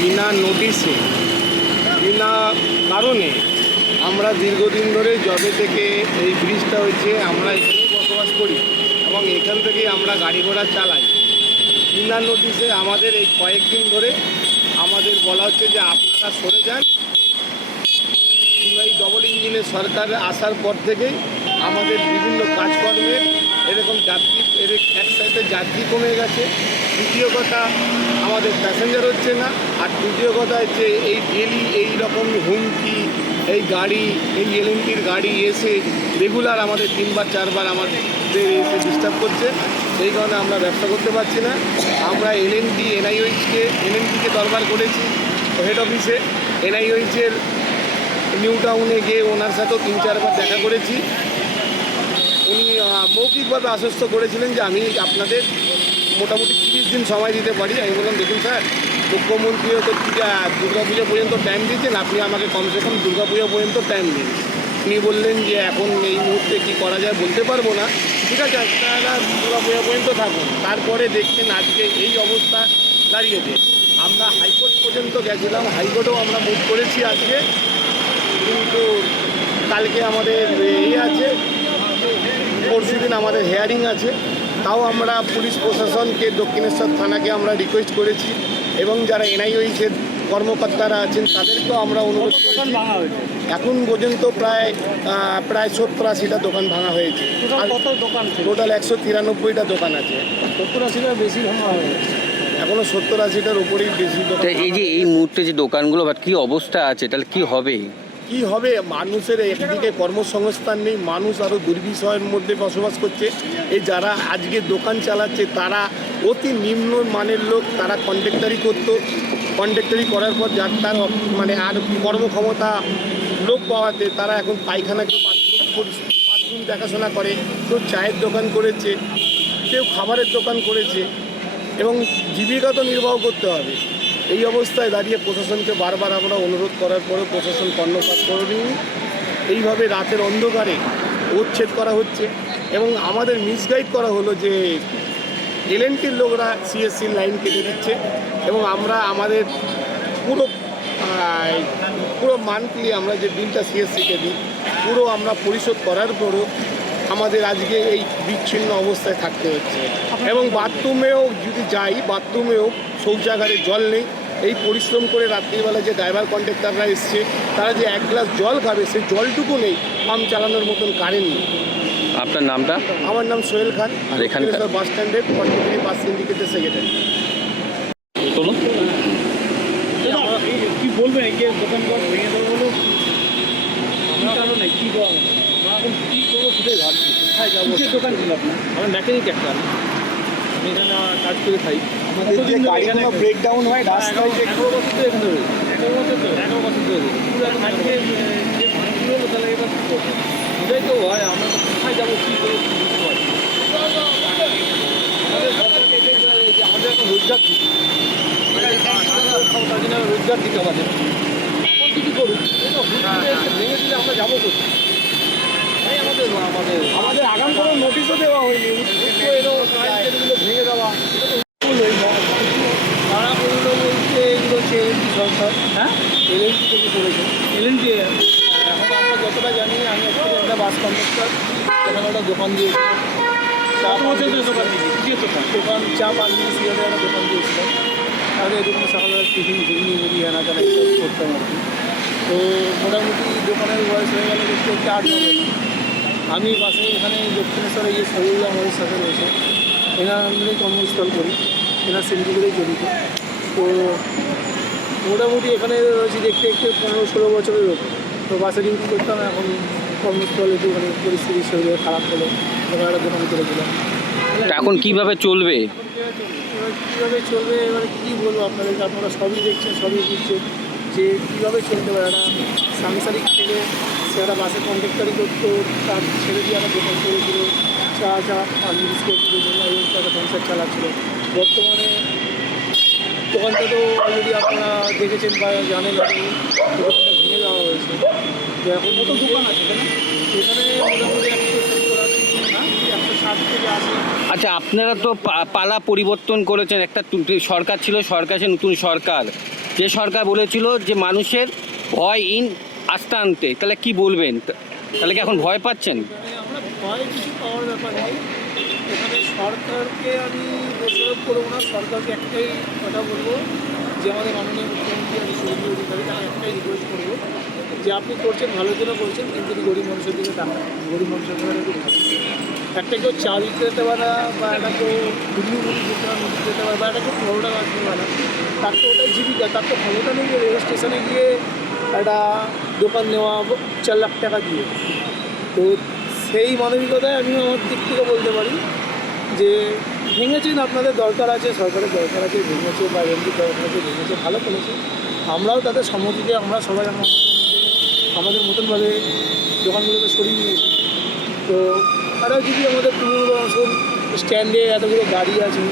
বিনা নোটিশে বিনা কারণে আমরা দীর্ঘদিন ধরে যবে থেকে এই ব্রিজটা হয়েছে আমরা এখানেই বসবাস করি এবং এখান থেকেই আমরা গাড়ি ঘোড়া চালাই। বিনা নোটিশে আমাদের এই কয়েকদিন ধরে আমাদের বলা হচ্ছে যে আপনারা সরে যান। এই ডবল ইঞ্জিনের সরকার আসার পর থেকেই আমাদের বিভিন্ন কাজকর্মের এরকম যাত্রী এক সাইডে যাত্রী কমে গেছে। দ্বিতীয় কথা আমাদের প্যাসেঞ্জার হচ্ছে না। আর তৃতীয় কথা হচ্ছে এই ডেলি এই রকম হুমকি এই গাড়ি এই এলএনটির গাড়ি এসে রেগুলার আমাদের 3বার 4বার আমাদের এসে ডিস্টার্ব করছে। সেই কারণে আমরা ব্যবসা করতে পারছি না। আমরা এনআইওইচকে দরবার করেছি হেড অফিসে। এনআইওইচের নিউ টাউনে গিয়ে ওনার সাথেও 3-4বার দেখা করেছি। উনি মৌখিকভাবে আশ্বস্ত করেছিলেন যে আমি আপনাদের মোটামুটি 30 দিন সময় দিতে পারি। আমি বললাম দেখুন স্যার, মুখ্যমন্ত্রীও তো দুর্গাপুজো পর্যন্ত টাইম দিয়েছেন, আপনি আমাকে কমসে কম দুর্গাপুজো পর্যন্ত টাইম দিন। উনি বললেন যে এখন এই মুহূর্তে কী করা যায় বলতে পারবো না। ঠিক আছে, আপনারা দুর্গাপুজো পর্যন্ত থাকুন। তারপরে দেখছেন আজকে এই অবস্থা দাঁড়িয়েছে। আমরা হাইকোর্ট পর্যন্ত গেছিলাম, হাইকোর্টেও আমরা মুভ করেছি আজকে, কিন্তু কালকে আমাদের আছে, পরশুদিন আমাদের হেয়ারিং আছে। তাও আমরা পুলিশ প্রশাসনকে দক্ষিণেশ্বর থানাকে আমরা রিকোয়েস্ট করেছি এবং যারা এনআইওইচের কর্মকর্তারা আছেন তাদেরকেও আমরা অনুরোধ করেছি। এখন পর্যন্ত প্রায় 70-80টা দোকান ভাঙা হয়েছে। টোটাল 193টা দোকান আছে। 70-80টার বেশি ভাঙা হয়েছে। এখনও 70-80টার উপরেই বেশি দোকান। এই যে এই মুহূর্তে যে দোকানগুলো কি অবস্থা আছে, তাহলে কি হবে? কি হবে? মানুষের একদিকে কর্মসংস্থান নেই, মানুষ আরও দুর্বিষয়ের মধ্যে বসবাস করছে। এই যারা আজকে দোকান চালাচ্ছে তারা অতি নিম্ন মানের লোক, তারা কন্ট্রাক্টারি করতো। কন্ট্রাক্টারি করার পর যার তার মানে আর কর্মক্ষমতা লোক পাওয়াতে তারা এখন পায়খানা, কেউ বাথরুম দেখাশোনা করে, কেউ চায়ের দোকান করেছে, কেউ খাবারের দোকান করেছে এবং জীবিকা তো নির্বাহ করতে হবে। এই অবস্থায় দাঁড়িয়ে প্রশাসনকে বারবার আমরা অনুরোধ করার পরেও প্রশাসন কর্ণপাত করেনি। এইভাবে রাতের অন্ধকারে উচ্ছেদ করা হচ্ছে এবং আমাদের মিসগাইড করা হলো যে এলএনটির লোকরা সিএসসির লাইন কেটে দিচ্ছে এবং আমরা আমাদের পুরো মান্থলি আমরা যে বিলটা সিএসসিকে দিই পুরো আমরা পরিশোধ করার পরেও আমাদের আজকে এই বিচ্ছিন্ন অবস্থায় থাকতে হচ্ছে। এবং বাথরুমেও যদি যাই, বাথরুমেও শৌচাগারে জল নেই। এই পরিশ্রম করে রাত্রিবেলা যে ড্রাইভার কন্ট্রাক্টররা এসছে তারা যে 1 গ্লাস জল খাবে সেই জলটুকু নেই, পাম্প চালানোর মতন কারেন্ট নেই। আপনার নামটা? আমার নাম সোহেল খান, আর এখানকার বাস স্ট্যান্ডের 43 বাস সিন্ডিকেটের সেক্রেটারি। কি বলবেন এই যে দোকানঘর ভেঙে দেবো বলো কারণে কি এখন কী করবো সেটাই ভাবছি। কোথায় যাবো? দোকান ছিল আপনার? আমার মেকানিক একটা, আমি এখানে কাজ করে খাই। আমাদের যে গাড়িগুলো ব্রেকডাউন হয় রাস্তায়, 11 বছর তো এখানে রয়েছে। 11 বছর ধরে পুরো এখন আজকে যে ভাঙচুর হলো তাহলে এবার কী করবো? এটাই তো হয়, আমরা তো কোথায় যাবো কী করবো বুঝতে পারছি। আমাদের সরকারকে আমাদের এখন রোজগার দিতে তার জন্য রোজগার দিতে আমাদের এখন কিছু করুন। ভেঙে দিলে আমরা যাবো কোথায়? তাই আমাদের আগাম কোনো নোটিশও দেওয়া হয়নি। এরকম যেগুলো ভেঙে দেওয়া তারা বললো বলছে এগুলো হচ্ছে এলএনটি সরকার। হ্যাঁ, এলএনটি থেকে করেছে। এলএনটি এখন আমরা যতটা জানি, আমি একটা বাস কন্ডাক্টর, সেখানে একটা দোকান দিয়েছিলাম। দোকান চা পানি সিগারেট একটা দোকান দিয়েছিলাম। তাহলে এরকম সকালবেলা টিফিন ঘুগনি মুড়ি হেনা তেনা এইসব করতাম আর কি। তো মোটামুটি দোকানের বয়স হয়ে গেলে দেখতে হচ্ছে 8-9 বছর। আমি বাসে এখানে দক্ষিণেশ্বরে গিয়ে শহীদুল্লাহ আমাদের সাথে রয়েছে, এনার আন্দোলনে কর্মস্থল করি, এনার সিন্ডিকেটেই জড়িত। তো মোটামুটি এখানে রয়েছি দেখতে দেখতে 15-16 বছরের ওপর। তো বাসে ডিউটি করতাম, এখন কর্মস্থল একটুখানি পরিস্থিতি শরীরে খারাপ হলো, এবার একটা দোকান করেছিলাম। এখন কিভাবে চলবে? কীভাবে চলবে এবারে কী বলবো আপনাদেরকে? আপনারা সবই দেখছেন, সবই বুঝছেন যে কীভাবে চলতে পারে। একটা সাংসারিক ছেলে, সে একটা বাসে কন্ট্রাক্টারি করতো, তার ছেলে দিয়ে একটা দোকান করেছিল, চা পানি বিস্কুট এবং তারা সংসার চালাচ্ছিল। বর্তমানে দোকানটা তো অলরেডি আপনারা দেখেছেন বা জানেন, দোকানটা ভেঙে দেওয়া হয়েছে। তো এখন কত দোকান আছে এখানে? মোটামুটি 160 থেকে 80। আচ্ছা, আপনারা তো পালা পরিবর্তন করেছেন, একটা সরকার ছিল, সরকার নতুন সরকার, যে সরকার বলেছিল যে মানুষের ভয় ইন আস্থা আনতে, তাহলে কি বলবেন? তাহলে কি এখন ভয় পাচ্ছেন? মানে আমরা ভয় কিছু পাওয়ার ব্যাপার নেই। এখানে সরকারকে আমি দোষারোপ করবো না, সরকারকে একটাই কথা বলবো যে আমাদের মাননীয় মুখ্যমন্ত্রী আমি শুভেন্দু অধিকারী তাকে একটাই রিকোয়েস্ট করবো যে আপনি করছেন ভালোর জন্য করছেন, কিন্তু গরিব মানুষের দিকে তাকান, গরিব মানুষের দিকে একটু ভালো। একটা কেউ চা বিক্রি যেতে পারে বা একটা কেউ ঘুগনি মুড়ি যেতে পারে বা একটা কেউ পরোটা গাছতে পারে, তার তো ওটাই জীবিকা, তার তো ক্ষমতা নেই যে রেল স্টেশনে গিয়ে একটা দোকান নেওয়া 4 লাখ টাকা দিয়ে। তো সেই মানবিকতায় আমি আমার দিক থেকে বলতে পারি যে ভেঙেছেন, আপনাদের দরকার আছে, সরকারের দরকার আছে, ভেঙেছে বা এমপির দরকার আছে, ভেঙেছে, ভালো করেছে। আমরাও তাদের সম্মতিতে আমরা সবাই আমাদের মতনভাবে দোকানগুলোকে সরিয়ে নিয়েছি। তো তারা যদি আমাদের পুনর্বাসন স্ট্যান্ডে এতগুলো গাড়ি আছে,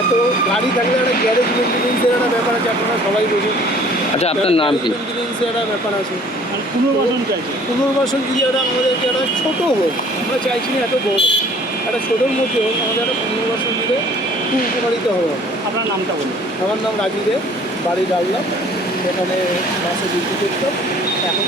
এত গাড়ি থাকলে একটা গ্যারেজ মেনটেন্সের একটা ব্যাপার আছে, আপনারা সবাই বোঝেন। আচ্ছা, আপনার নাম কি? মেনটেন্সের একটা ব্যাপার আছে, আর পুনর্বাসন চাইছে। পুনর্বাসন যদি একটা আমাদেরকে একটা ছোটো হোক, আমরা চাইছি না এত বড়, একটা ছোটোর মধ্যে হোক, আমাদের একটা পুনর্বাসন দিলে খুব উপকারিত হবে। আপনার নামটা বলুন। আমার নাম রাজু দে, বাড়ি ডাললাম, এখানে বাসে ডিউটি করতাম, এখন